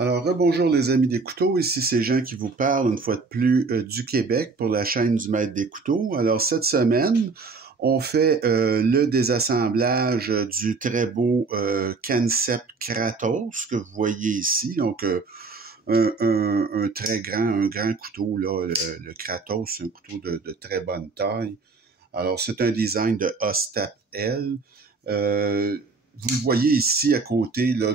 Alors, rebonjour les amis des couteaux, ici c'est Jean qui vous parle une fois de plus du Québec pour la chaîne du Maître des couteaux. Alors cette semaine, on fait le désassemblage du très beau Kansept Kratos que vous voyez ici. Donc un très un grand couteau, là, le Kratos, c'est un couteau de très bonne taille. Alors c'est un design de Ostap L. Vous le voyez ici à côté là,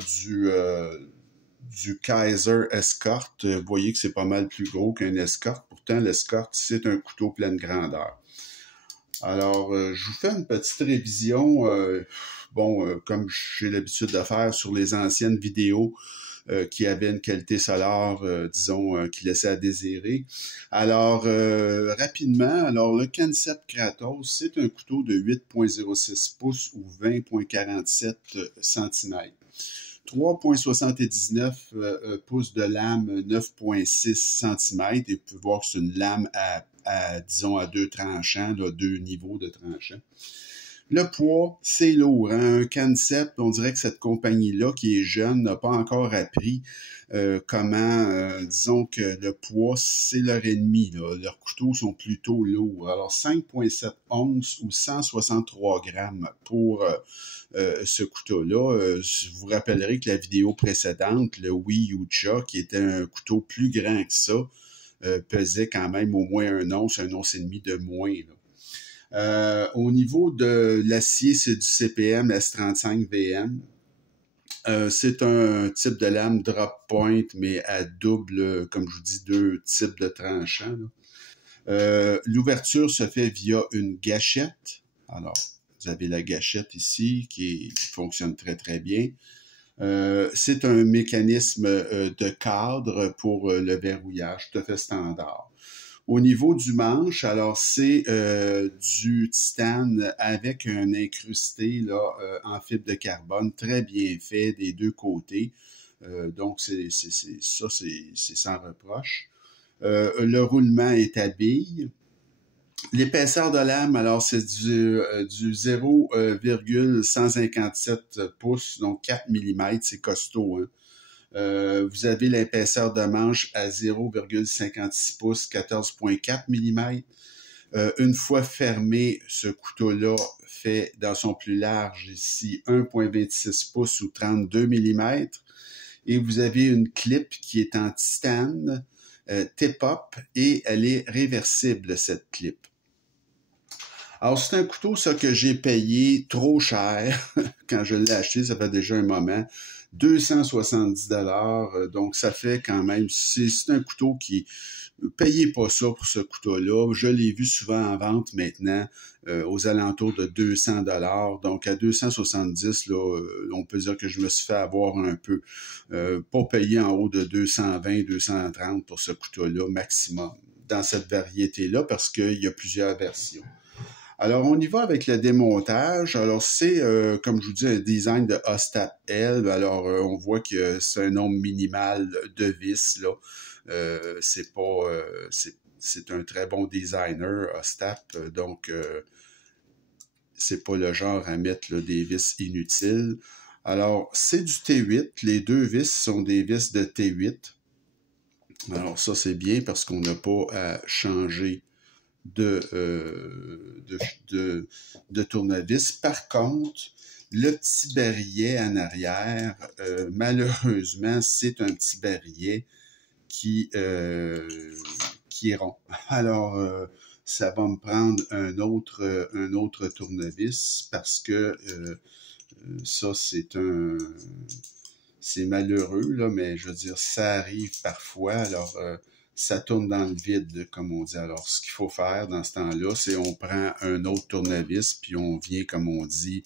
du Kaiser Escort. Vous voyez que c'est pas mal plus gros qu'un Escort. Pourtant, l'Escort, c'est un couteau pleine grandeur. Alors, je vous fais une petite révision, comme j'ai l'habitude de faire sur les anciennes vidéos qui avaient une qualité sonore, qui laissait à désirer. Alors, rapidement, le Kansept Kratos, c'est un couteau de 8,06 pouces ou 20,47 cm. 3,79 pouces de lame, 9,6 cm. Et vous pouvez voir que c'est une lame disons, à deux tranchants, là, deux niveaux de tranchants. Le poids, c'est lourd. Hein? Un Kansept, on dirait que cette compagnie-là, qui est jeune, n'a pas encore appris comment, disons que le poids, c'est leur ennemi. Là. Leurs couteaux sont plutôt lourds. Alors, 5,7 onces ou 163 grammes pour ce couteau-là. Je vous rappellerai que la vidéo précédente, le Wiyucha, qui était un couteau plus grand que ça, pesait quand même au moins un once et demi de moins. Là. Au niveau de l'acier, c'est du CPM S35VM. C'est un type de lame drop point, mais à double, comme je vous dis, deux types de tranchants. L'ouverture se fait via une gâchette. Alors, vous avez la gâchette ici qui fonctionne très, très bien. C'est un mécanisme de cadre pour le verrouillage, tout à fait standard. Au niveau du manche, alors c'est du titane avec un incrusté là, en fibre de carbone, très bien fait des deux côtés. Donc c'est sans reproche. Le roulement est à bille. L'épaisseur de lame, alors c'est du 0,157 pouces, donc 4 mm, c'est costaud. Hein? Vous avez l'épaisseur de manche à 0,56 pouces, 14,4 mm. Une fois fermé, ce couteau-là fait dans son plus large ici 1,26 pouces ou 32 mm. Et vous avez une clip qui est en titane, tip-up, et elle est réversible, cette clip. Alors, c'est un couteau, ça, que j'ai payé trop cher quand je l'ai acheté, ça fait déjà un moment. 270 $, donc ça fait quand même, c'est un couteau qui, payez pas ça pour ce couteau-là, je l'ai vu souvent en vente maintenant, aux alentours de 200 $, donc à 270, là, on peut dire que je me suis fait avoir un peu, pas payer en haut de 220, 230 pour ce couteau-là maximum, dans cette variété-là, parce qu'il y a plusieurs versions. Alors, on y va avec le démontage. Alors, c'est, comme je vous dis, un design de Ostap L. Alors, on voit que c'est un nombre minimal de vis, là. C'est un très bon designer, Ostap. Donc, c'est pas le genre à mettre là, des vis inutiles. Alors, c'est du T8. Les deux vis sont des vis de T8. Alors, ça, c'est bien parce qu'on n'a pas à changer de tournevis. Par contre, le petit barillet en arrière, malheureusement, c'est un petit barillet qui est rond. Alors, ça va me prendre un autre tournevis parce que ça, c'est malheureux, là, mais je veux dire, ça arrive parfois. Alors, ça tourne dans le vide, comme on dit. Alors, ce qu'il faut faire dans ce temps-là, c'est on prend un autre tournevis, puis on vient, comme on dit,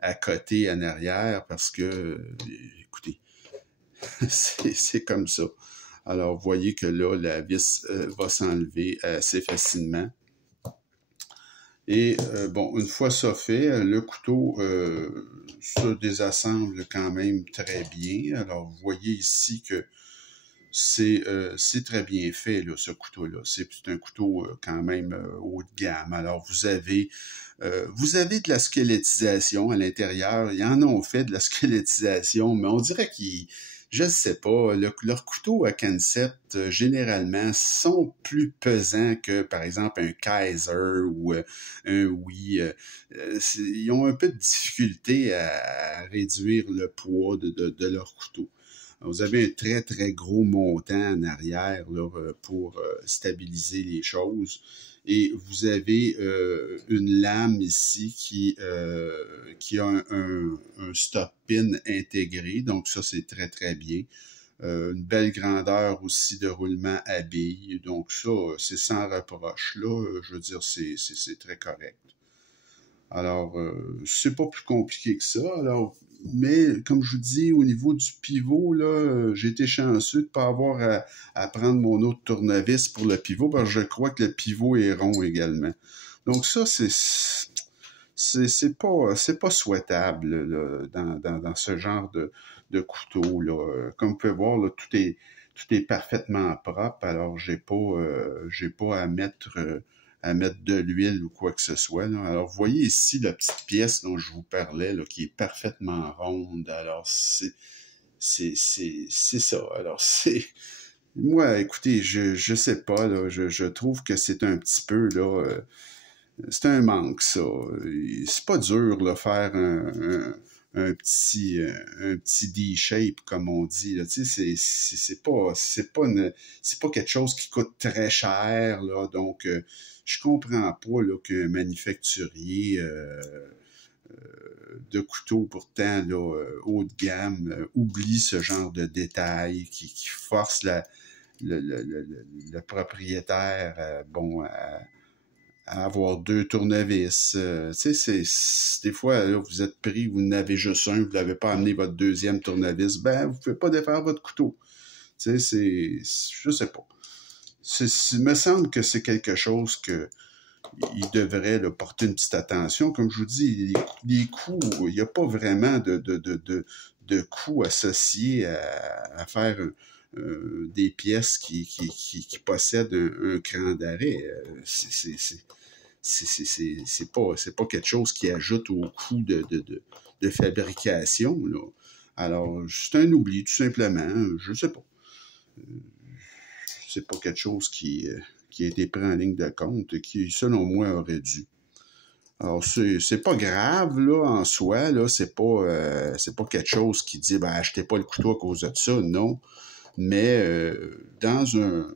à côté, en arrière, parce que, écoutez, c'est comme ça. Alors, vous voyez que là, la vis va s'enlever assez facilement. Et, une fois ça fait, le couteau se désassemble quand même très bien. Alors, vous voyez ici que c'est très bien fait, là, ce couteau-là. C'est un couteau quand même haut de gamme. Alors, vous avez de la squelettisation à l'intérieur. Ils en ont fait de la squelettisation, mais on dirait qu'ils je ne sais pas, leurs couteaux à Kanset, généralement, sont plus pesants que, par exemple, un Kaiser ou un Wii. Ils ont un peu de difficulté à réduire le poids de leurs couteaux. Vous avez un très, très gros montant en arrière là, pour stabiliser les choses. Et vous avez une lame ici qui a un stop pin intégré. Donc ça, c'est très, très bien. Une belle grandeur aussi de roulement à billes. Donc ça, c'est sans reproche. Là, je veux dire, c'est très correct. Alors, c'est pas plus compliqué que ça. Alors, mais comme je vous dis, au niveau du pivot, là, j'ai été chanceux de ne pas avoir à prendre mon autre tournevis pour le pivot, parce que je crois que le pivot est rond également. Donc ça, c'est pas souhaitable là, dans ce genre de couteau. Là. Comme vous pouvez voir, là, tout est parfaitement propre. Alors, j'ai pas à mettre de l'huile ou quoi que ce soit. Là. Alors, vous voyez ici la petite pièce dont je vous parlais, là, qui est parfaitement ronde. Alors, c'est ça. Alors, moi, écoutez, je sais pas, là, je trouve que c'est un petit peu, là, c'est un manque, ça. C'est pas dur, là, faire un petit D-shape, comme on dit, là. Tu sais, c'est pas quelque chose qui coûte très cher, là. Donc, je comprends pas, là, qu'un manufacturier, de couteaux pourtant là, haut de gamme oublie ce genre de détails qui force le propriétaire à avoir deux tournevis. Tu sais, des fois, là, vous êtes pris, vous n'avez juste un, vous n'avez pas amené votre deuxième tournevis, ben, vous ne pouvez pas défaire votre couteau. Tu sais, je sais pas. Il me semble que c'est quelque chose que il devrait là, porter une petite attention. Comme je vous dis, les coûts, il n'y a pas vraiment de coûts associés à faire des pièces qui possèdent un cran d'arrêt. C'est pas quelque chose qui ajoute au coût de fabrication. Là. Alors, c'est un oubli, tout simplement. Je sais pas. C'est pas quelque chose qui a été pris en ligne de compte et qui, selon moi, aurait dû. Alors, c'est pas grave, là, en soi, là, c'est pas quelque chose qui dit, ben, achetez pas le couteau à cause de ça, non. Mais, dans un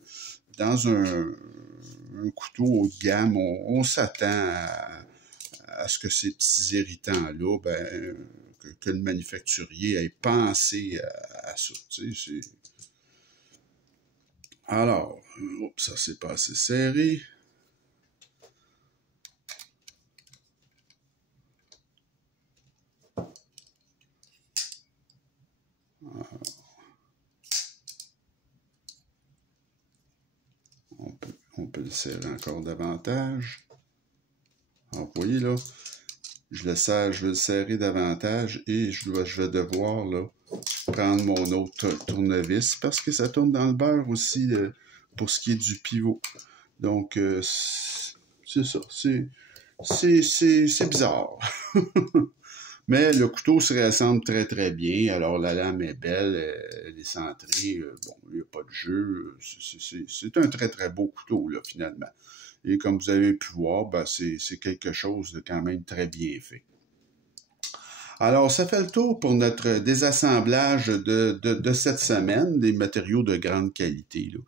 couteau haut de gamme, on s'attend à ce que ces petits irritants-là, ben, que le manufacturier ait pensé à ça, tu sais, Alors, ça c'est pas assez serré. On peut le serrer encore davantage. Alors, vous voyez là, je vais le serrer davantage et je vais devoir là, prendre mon autre tournevis parce que ça tourne dans le beurre aussi pour ce qui est du pivot. Donc, c'est ça. C'est bizarre. Mais le couteau se rassemble très très bien. Alors la lame est belle, elle est centrée. Bon, il n'y a pas de jeu. C'est un très très beau couteau là finalement. Et comme vous avez pu voir, ben, c'est quelque chose de quand même très bien fait. Alors, ça fait le tour pour notre désassemblage de cette semaine, des matériaux de grande qualité. Là.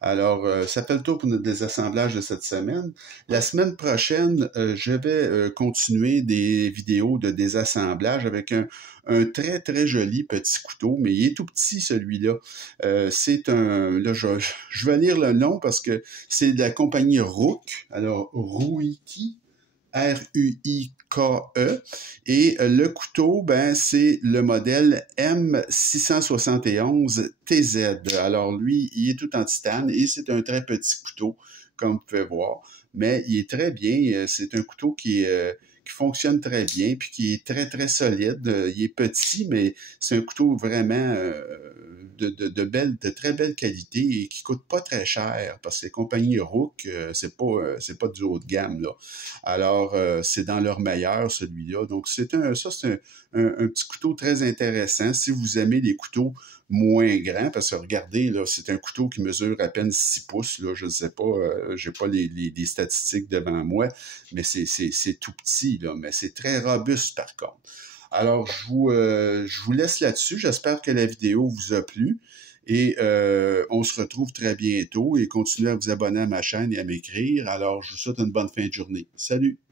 Alors, ça fait le tour pour notre désassemblage de cette semaine. La semaine prochaine, je vais continuer des vidéos de désassemblage avec un très, très joli petit couteau, mais il est tout petit, celui-là. C'est là, je vais lire le nom parce que c'est de la compagnie Rook. Alors, Ruike. R-U-I-K-E. Et le couteau, ben, c'est le modèle M671TZ. Alors, lui, il est tout en titane et c'est un très petit couteau, comme vous pouvez voir. Mais il est très bien. C'est un couteau qui fonctionne très bien puis qui est très, très solide. Il est petit, mais c'est un couteau vraiment de très belle qualité et qui coûtent pas très cher parce que les compagnies Rook, c'est pas du haut de gamme, là. Alors, c'est dans leur meilleur, celui-là. Donc, c'est un petit couteau très intéressant. Si vous aimez les couteaux moins grands, parce que regardez, là, c'est un couteau qui mesure à peine 6 pouces, là, je ne sais pas, j'ai pas les statistiques devant moi, mais c'est tout petit, là, mais c'est très robuste par contre. Alors, je vous laisse là-dessus. J'espère que la vidéo vous a plu. Et on se retrouve très bientôt et continuez à vous abonner à ma chaîne et à m'écrire. Alors, je vous souhaite une bonne fin de journée. Salut!